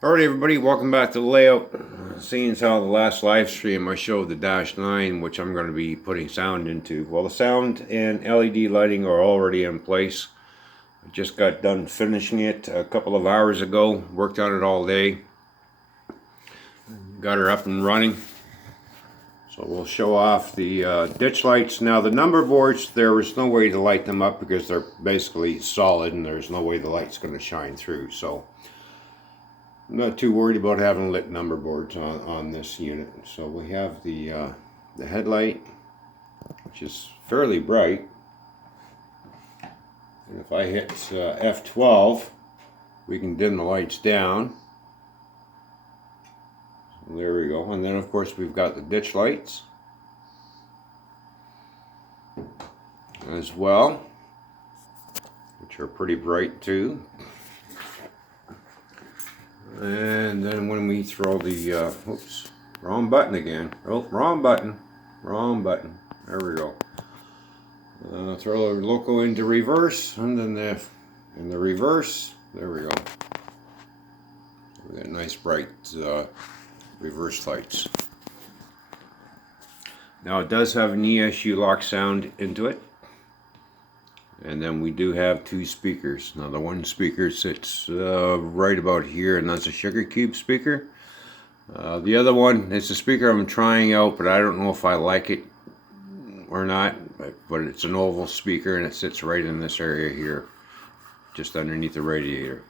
Alright everybody, welcome back to the layout. Seeing as how the last live stream I showed the Dash-9, which I'm going to be putting sound into. Well, the sound and LED lighting are already in place. I just got done finishing it a couple of hours ago. Worked on it all day. Got her up and running. So we'll show off the ditch lights. Now the number boards, there was no way to light them up because they're basically solid and there's no way the light's going to shine through. So I'm not too worried about having lit number boards on this unit. So we have the headlight, which is fairly bright. And if I hit F12, we can dim the lights down. So there we go. And then of course we've got the ditch lights as well, which are pretty bright too. And then when we throw the, oops, wrong button again. Oh, wrong button. There we go. Throw the loco into reverse, and then in the reverse, there we go. We got nice bright reverse lights. Now it does have an Esu Lock Sound into it. And then we do have two speakers. Now the one speaker sits right about here, and that's a sugar cube speaker. The other one is a speaker I'm trying out, but I don't know if I like it or not. But it's an oval speaker, and it sits right in this area here, just underneath the radiator.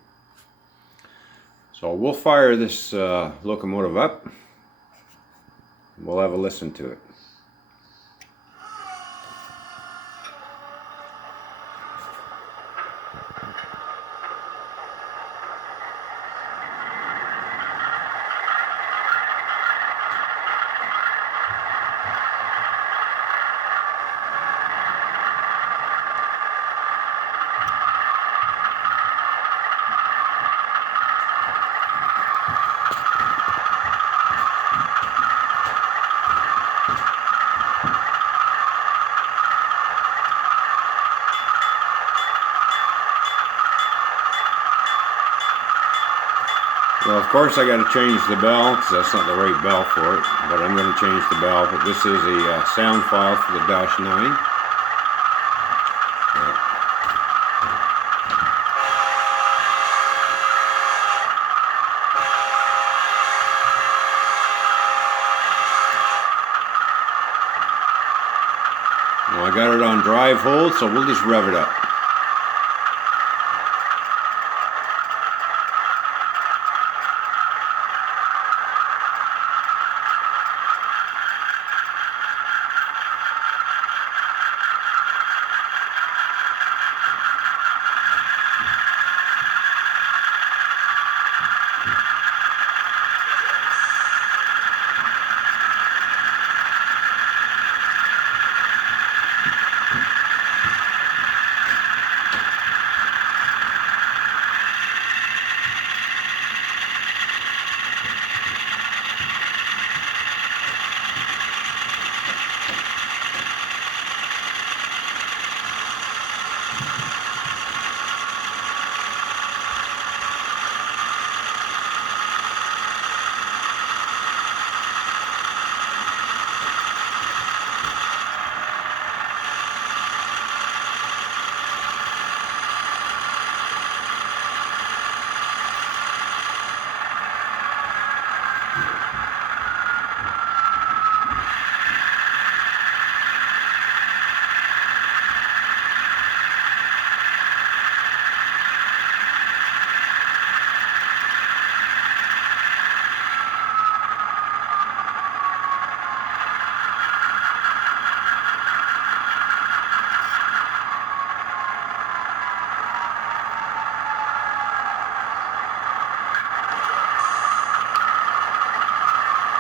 So we'll fire this locomotive up. We'll have a listen to it. Well, of course I got to change the bell because that's not the right bell for it, but I'm going to change the bell. But this is a sound file for the Dash-9. Well, I got it on drive hold, so we'll just rev it up.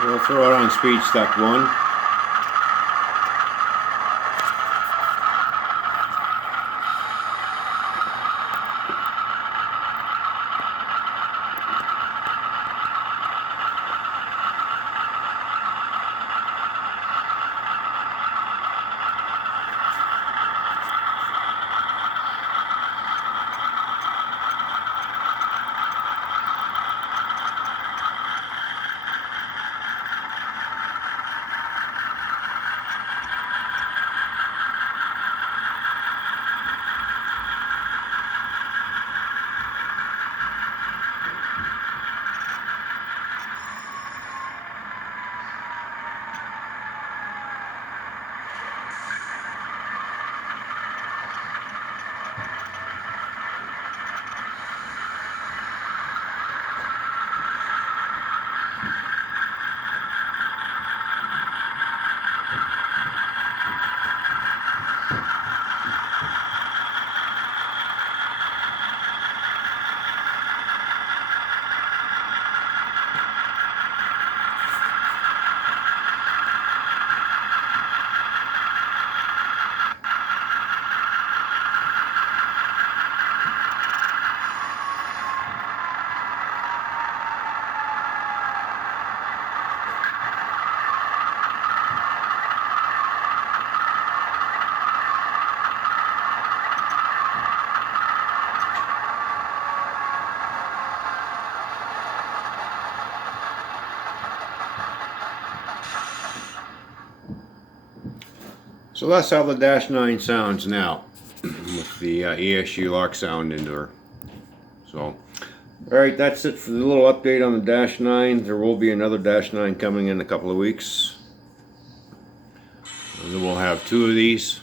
We'll throw it on speed step 1. So that's how the Dash-9 sounds now, with the Esu Lock Sound into her. So, alright, that's it for the little update on the Dash-9. There will be another Dash-9 coming in a couple of weeks. And then we'll have 2 of these.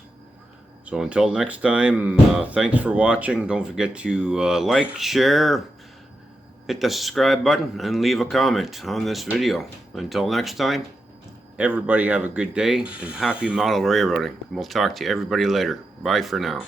So until next time, thanks for watching. Don't forget to like, share, hit the subscribe button, and leave a comment on this video. Until next time, everybody have a good day and happy model railroading. We'll talk to everybody later. Bye for now.